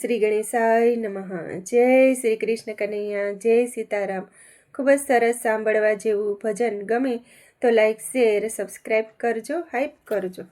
શ્રી ગણેશાય નમઃ। જય શ્રી કૃષ્ણ કનૈયા, જય સીતારામ। ખૂબ જ સરસ સાંભળવા જેવું ભજન ગમે તો લાઈક, શેર, સબસ્ક્રાઈબ કરજો, હાઈપ કરજો।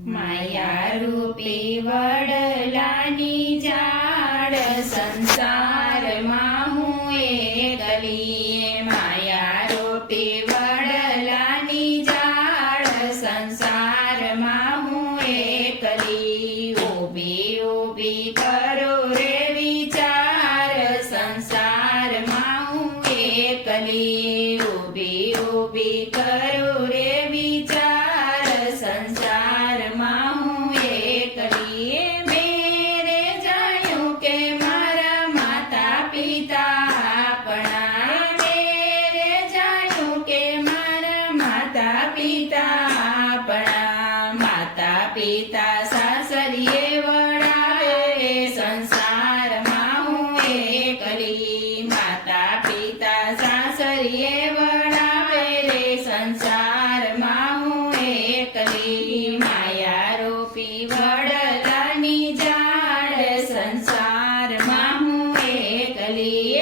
માયા રૂપી વડલાની ઝાડ સંસારમાં હું એકલી, માયા રૂપી વડલાની ઝાડ સંસારમાં હું એકલી, ઊભી ઊભી કરો રે વિચાર સંસારમાં હું એકલી, ઊભી ઊભી કરો રે વિચાર સંસારમાં હું એકલી। મેરે જાણ્યું કે મારા માતા પિતા આપણા, મેરે જાણ્યું કે મારા માતા પિતા આપણા, માતા પિતા સાસરીએ વળાવે સંસારમાં હું એકલી, માતા પિતા સાસરીએ વળાવે રે સંસારમાં હું એકલી, માયા રૂપી વડલાની ઝાડ સંસારમાં હું એકલી।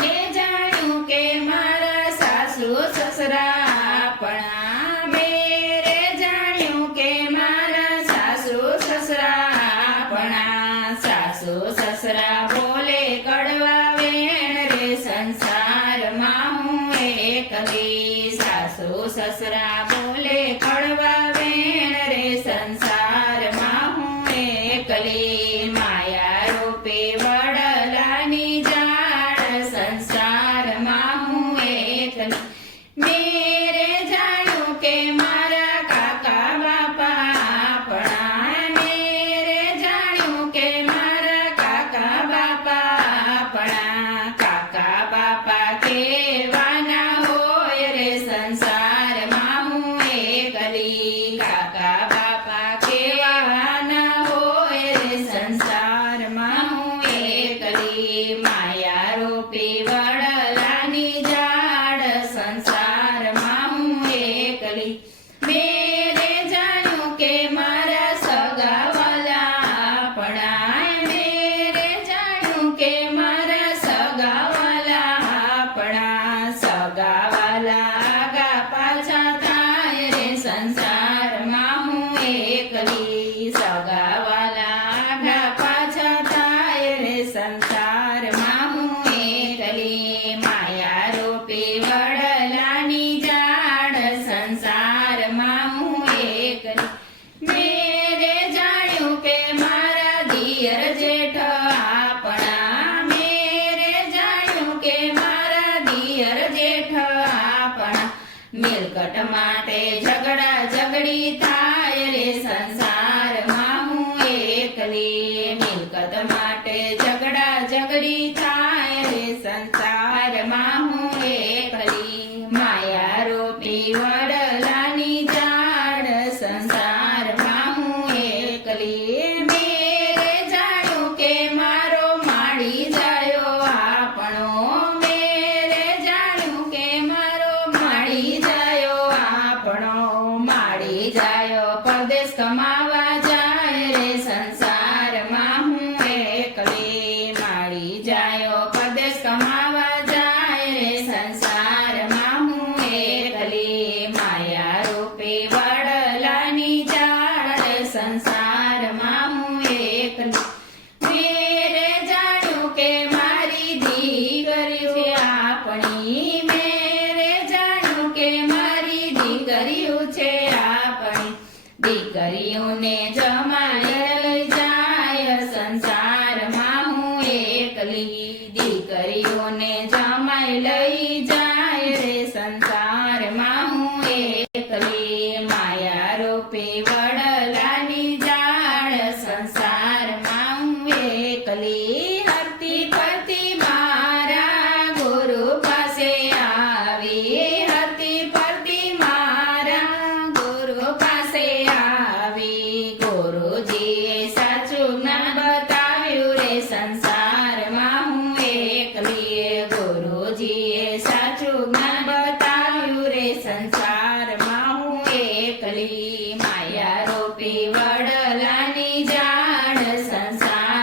મેં જાણ્યું કે મારા સાસુ સસરા આપણા, મેરે જાણ્યું કે મારા સાસુ સસરા આપણા, સાસુ સસરા બોલે કડવા વેણ રે સંસારમાં હું એકલી, સાસુ સસરા બોલે કડવા વેણ રે સંસારમાં હું એકલી, માયા રૂપી વડલાની ઝાડ સંસારમાં હું એકલી। મેરે જાણ્યું કે મારા કાકા બાપા આપણા, મેરે જાણ્યું કે મારા કાકા બાપા આપણા, કાકા બાપા કેવાના હોય રે સંસારમાં હું એકલી, કાકા બાપા કેવાના હોય રે સંસારમાં હું એકલી, માયા રૂપી વડલાની ઝાડ સંસારમાં હું એકલી। મેરે જાણ્યું કે મારા સગાવાલા આપણા, મેરે જાણ્યું કે મારા સગાવાલા આપણા, સગાવાલા આગા પાછા થાય રે સંસારમાં હું એકલી, સગાવાલા આગા પાછા થાય રે સંસારમાં હું એકલી, માયા રૂપી વડલાની ઝાડ સંસારમાં હું એકલી। મેરે જાણ્યું કે મારા દિયર જેઠ આપણા, મેરે જાણ્યું કે મારા દિયર જેઠ આપણા, મિલકત માટે ઝઘડા ઝઘડી થાય રે સંસારમાં હું એકલી, મિલકત માટે ઝઘડા ઝઘડી થાય રે સંસારમાં હું એકલી, માયા રૂપી વડલાની ઝાડ સંસારમાં હું એકલી। મેરે જાણ્યું કે મારો માડી જાયો આપણો, મેરે જાણ્યું કે મારો માડી જાયો આપણો, માડી જાયો પરદેશ કમાવા જાય રે સંસારમાં હું એકલી, માડી જાયો પરદેશ કમાવા જાય રે સંસારમાં હું એકલી, માયા રૂપી વડલાની ઝાડ સંસારમાં હું એકલી। મેરે જાણ્યું કે મારી દીકરીઓ આપણી, મેરે જાણ્યું કે મારી દીકરીઓ છે આપણી, દીકરીઓને જમાડે લઈ જાય સંસારમાં હું એકલી, દીકરીઓને જમાઈ લઈ જાય રે સંસારમાં હું એકલી, માયા રૂપી વડલાની ઝાડ સંસારમાં હું એકલી। હરતી ફરતી મારા ગુરુ પાસે આવી, હરતી ફરતી મારા ગુરુ પાસે આવી, ગુરુજીએ સાચું જ્ઞાન બતાવ્યું રે સંસારમાં હું એકલી, ગુરુજીએ સાચું જ્ઞાન બતાવ્યું રે સંસારમાં હું એકલી, માયા રૂપી વડલાની ઝાડ સંસાર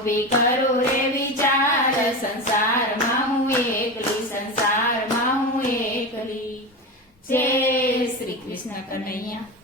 બી કરું રે વિચાર સંસારમાં હું એકલી જય શ્રી કૃષ્ણ કનૈયા